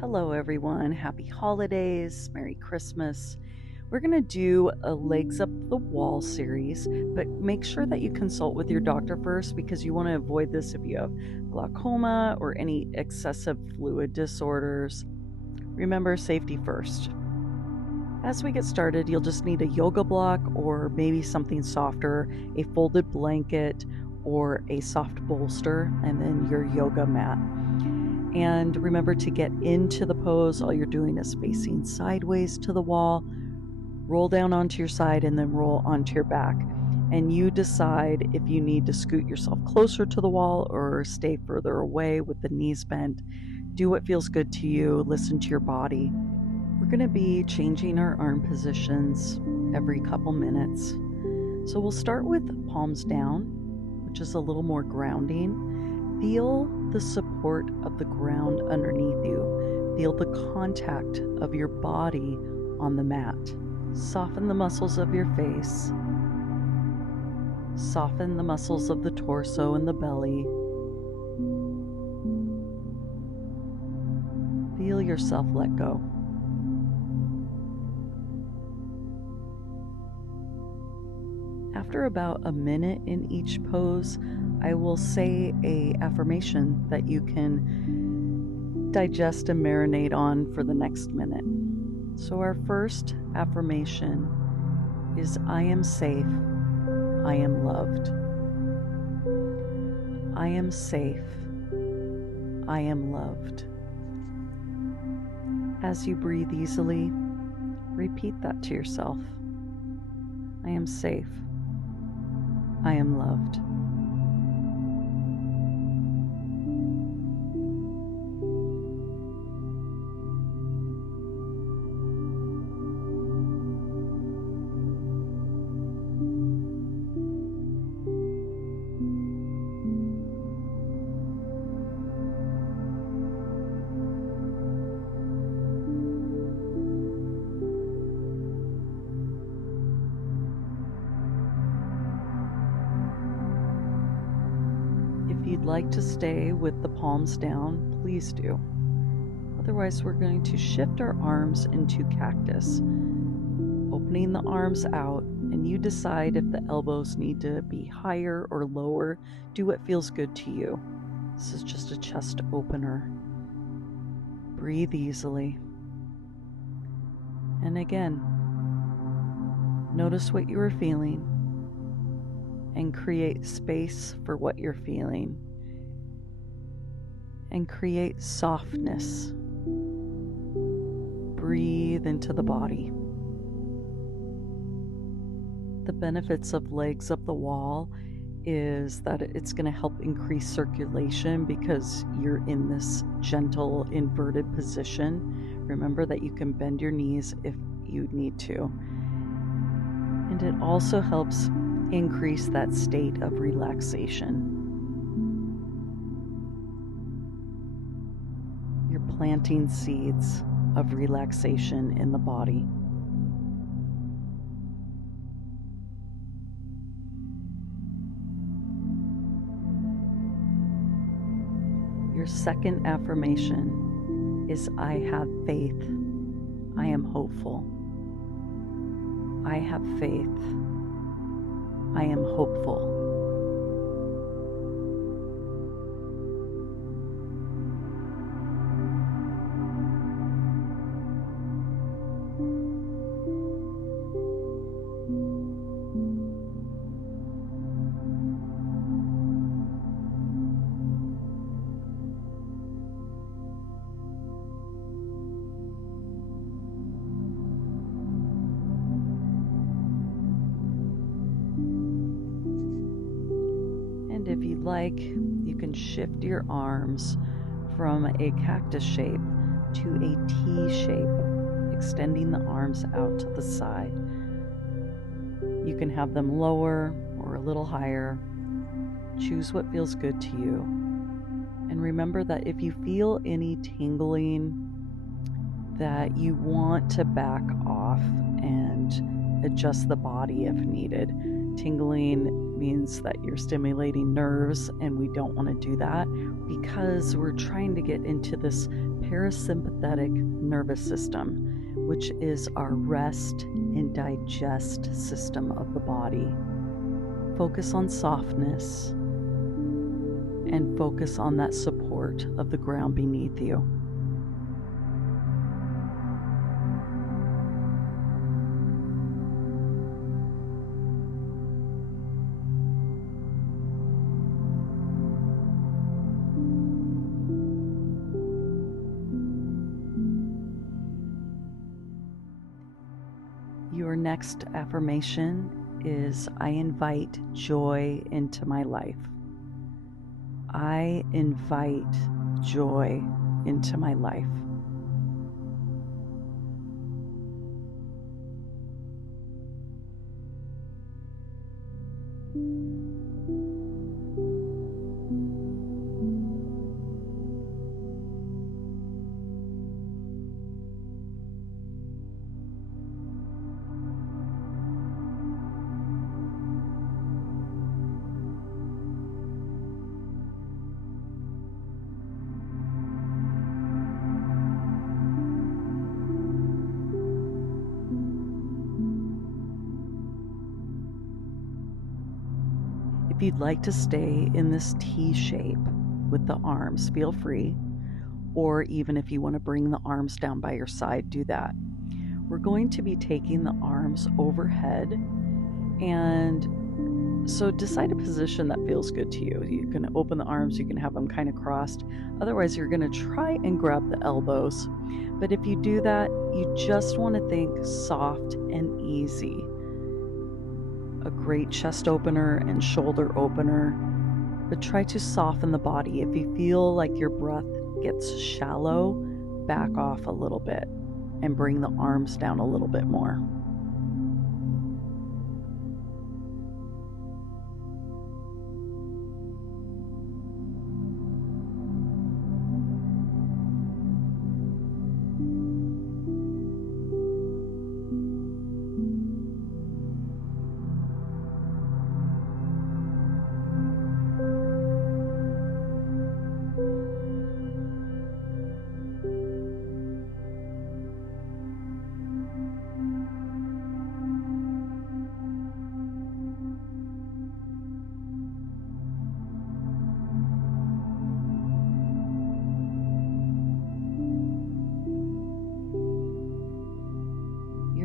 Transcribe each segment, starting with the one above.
Hello, everyone. Happy holidays. Merry Christmas. We're going to do a Legs Up the Wall series, but make sure that you consult with your doctor first because you want to avoid this if you have glaucoma or any excessive fluid disorders. Remember, safety first. As we get started, you'll just need a yoga block or maybe something softer, a folded blanket or a soft bolster, and then your yoga mat. And remember to get into the pose. All you're doing is facing sideways to the wall, roll down onto your side, and then roll onto your back. And you decide if you need to scoot yourself closer to the wall or stay further away with the knees bent. Do what feels good to you. Listen to your body. We're going to be changing our arm positions every couple minutes. So we'll start with palms down, which is a little more grounding. Feel the support of the ground underneath you. Feel the contact of your body on the mat. Soften the muscles of your face. Soften the muscles of the torso and the belly. Feel yourself let go. After about a minute in each pose, I will say an affirmation that you can digest and marinate on for the next minute. So our first affirmation is, I am safe, I am loved. I am safe, I am loved. As you breathe easily, repeat that to yourself. I am safe, I am loved. If you'd like to stay with the palms down, please do. Otherwise, we're going to shift our arms into cactus, opening the arms out, and you decide if the elbows need to be higher or lower. Do what feels good to you. This is just a chest opener. Breathe easily. And again, notice what you are feeling and create space for what you're feeling. And create softness. Breathe into the body. The benefits of Legs Up the Wall is that it's going to help increase circulation because you're in this gentle inverted position. Remember that you can bend your knees if you need to. And it also helps increase that state of relaxation. You're planting seeds of relaxation in the body. Your second affirmation is, I have faith, I am hopeful. I have faith, I am hopeful. If you'd like, you can shift your arms from a cactus shape to a T shape, extending the arms out to the side. You can have them lower or a little higher. Choose what feels good to you. And remember that if you feel any tingling, that you want to back off and adjust the body if needed. Tingling means that you're stimulating nerves, and we don't want to do that because we're trying to get into this parasympathetic nervous system, which is our rest and digest system of the body. Focus on softness and focus on that support of the ground beneath you. Your next affirmation is, I invite joy into my life. I invite joy into my life. If you'd like to stay in this T shape with the arms, feel free. Or even if you want to bring the arms down by your side, do that. We're going to be taking the arms overhead, and so decide a position that feels good to you. You can open the arms, you can have them kind of crossed. Otherwise, you're going to try and grab the elbows. But if you do that, you just want to think soft and easy. A great chest opener and shoulder opener, but try to soften the body. If you feel like your breath gets shallow, back off a little bit and bring the arms down a little bit more.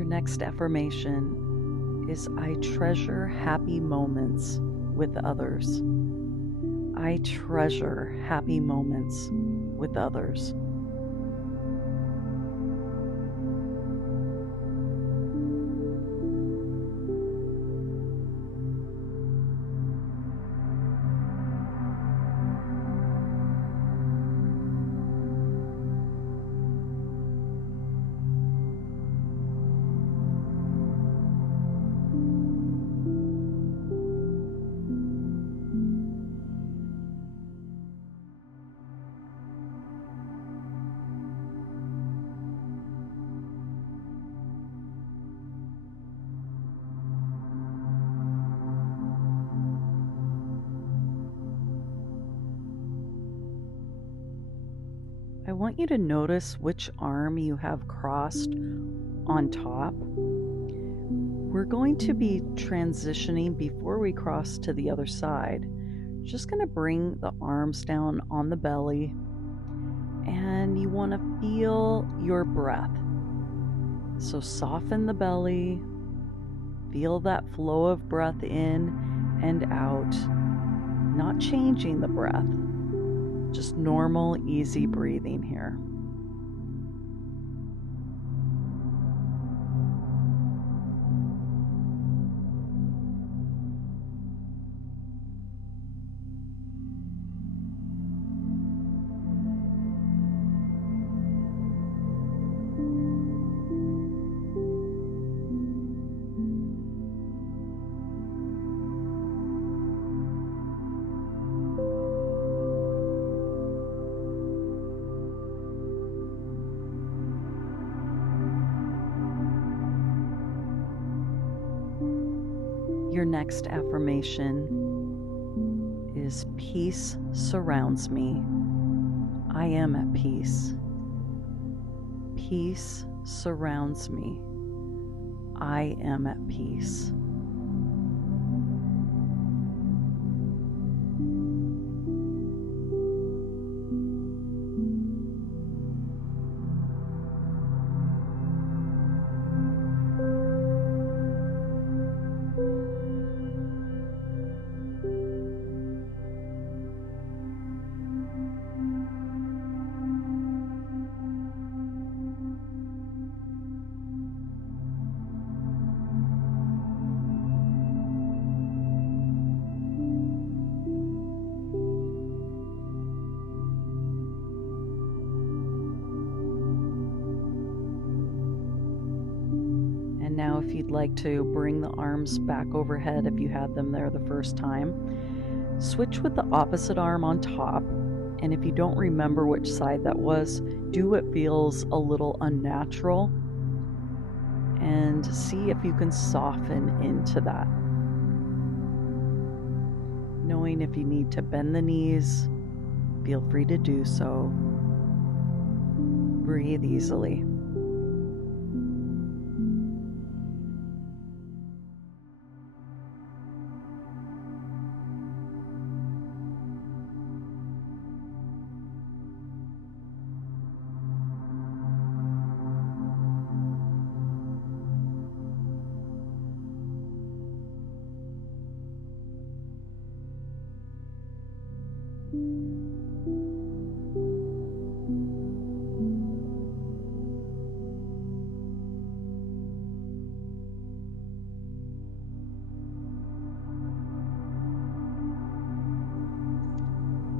Next affirmation is, I treasure happy moments with others. I treasure happy moments with others. I want you to notice which arm you have crossed on top. We're going to be transitioning before we cross to the other side. Just going to bring the arms down on the belly, and you want to feel your breath. So soften the belly, feel that flow of breath in and out, not changing the breath. Just normal, easy breathing here. Your next affirmation is, peace surrounds me. I am at peace. Peace surrounds me. I am at peace. And now if you'd like to bring the arms back overhead if you had them there the first time, switch with the opposite arm on top. And if you don't remember which side that was, do what feels a little unnatural and see if you can soften into that. Knowing if you need to bend the knees, feel free to do so. Breathe easily.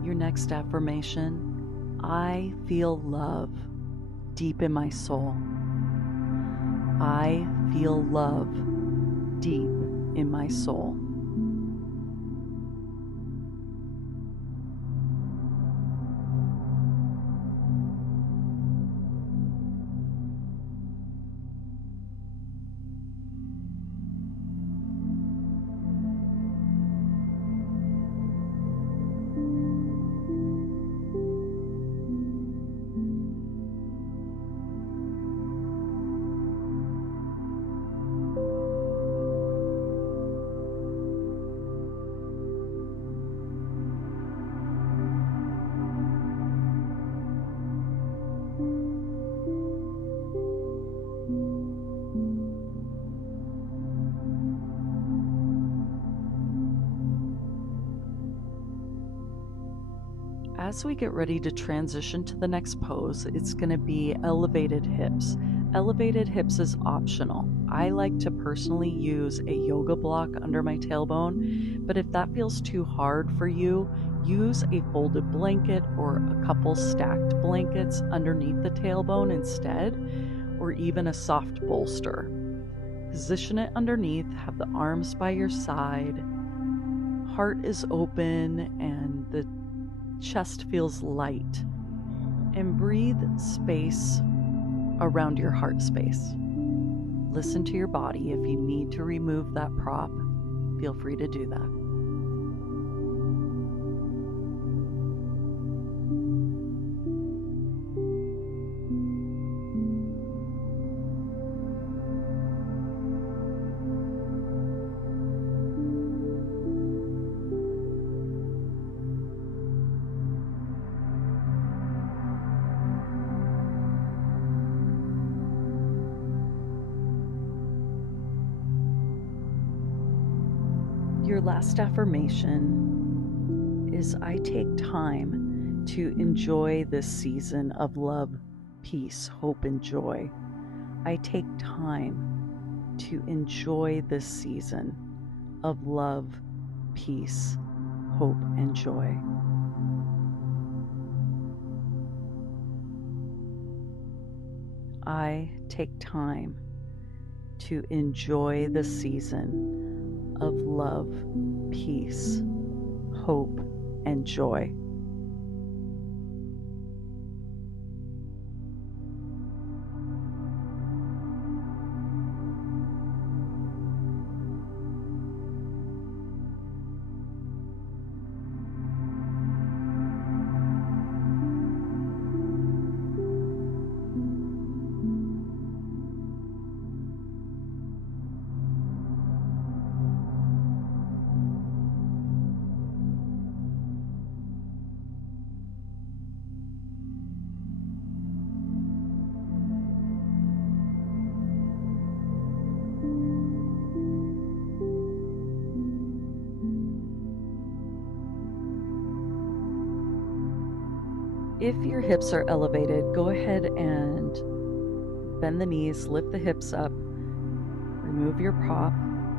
Your next affirmation: I feel love deep in my soul. I feel love deep in my soul. As we get ready to transition to the next pose, it's going to be elevated hips. Elevated hips is optional. I like to personally use a yoga block under my tailbone, but if that feels too hard for you, use a folded blanket or a couple stacked blankets underneath the tailbone instead, or even a soft bolster. Position it underneath, have the arms by your side, heart is open, and the chest feels light, and breathe space around your heart space. Listen to your body. If you need to remove that prop, feel free to do that. Your last affirmation is: I take time to enjoy this season of love, peace, hope, and joy. I take time to enjoy this season of love, peace, hope, and joy. I take time to enjoy the season of love, peace, hope, and joy. If your hips are elevated, go ahead and bend the knees, lift the hips up, remove your prop,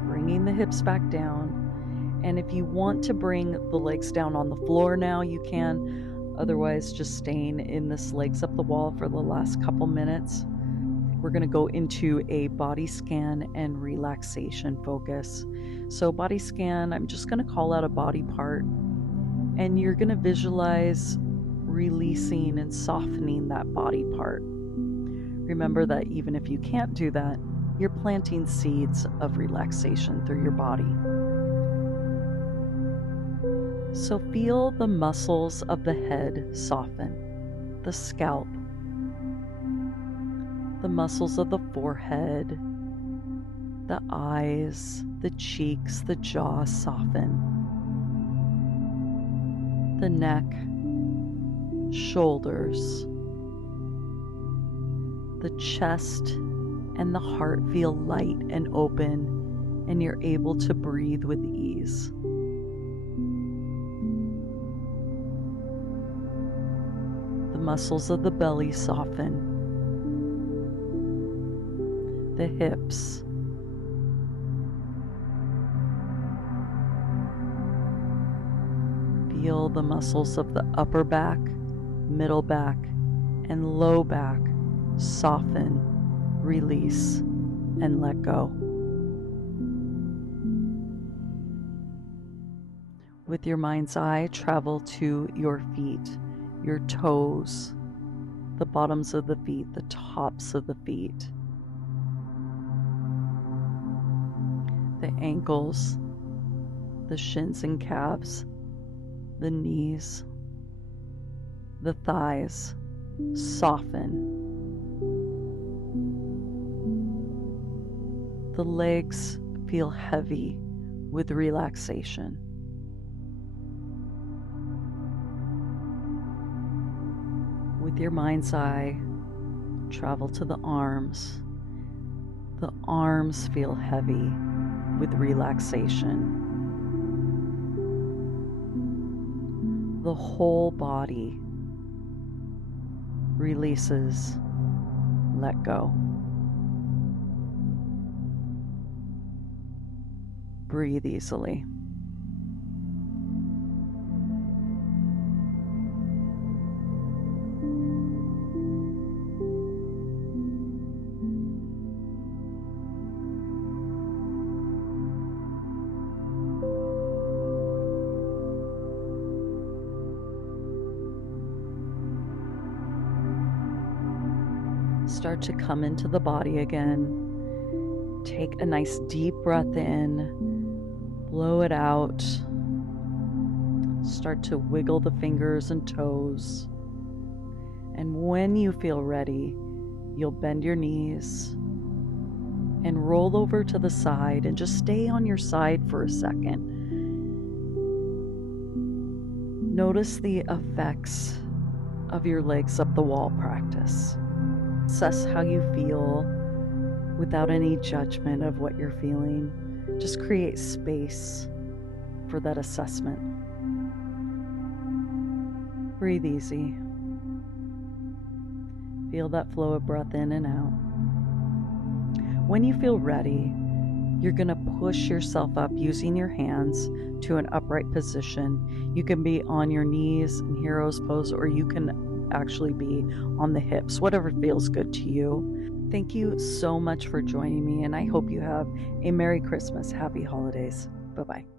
bringing the hips back down. And if you want to bring the legs down on the floor now, you can. Otherwise, just staying in this legs up the wall for the last couple minutes. We're going to go into a body scan and relaxation focus. So body scan, I'm just going to call out a body part, and you're going to visualize releasing and softening that body part. Remember that even if you can't do that, you're planting seeds of relaxation through your body. So feel the muscles of the head soften, the scalp, the muscles of the forehead, the eyes, the cheeks, the jaw soften, the neck, shoulders, the chest and the heart feel light and open, and you're able to breathe with ease. The muscles of the belly soften, the hips, feel the muscles of the upper back, middle back, and low back soften, release, and let go. With your mind's eye, travel to your feet, your toes, the bottoms of the feet, the tops of the feet, the ankles, the shins and calves, the knees, the thighs, soften. The legs feel heavy with relaxation. With your mind's eye, travel to the arms. The arms feel heavy with relaxation. The whole body releases, let go. Breathe easily. Start to come into the body again. Take a nice deep breath in, blow it out. Start to wiggle the fingers and toes. And when you feel ready, you'll bend your knees and roll over to the side and just stay on your side for a second. Notice the effects of your legs up the wall practice. Assess how you feel without any judgment of what you're feeling. Just create space for that assessment. Breathe easy. Feel that flow of breath in and out. When you feel ready, you're going to push yourself up using your hands to an upright position. You can be on your knees in hero's pose, or you can actually be on the hips, whatever feels good to you. Thank you so much for joining me, and I hope you have a Merry Christmas, Happy Holidays. Bye-bye.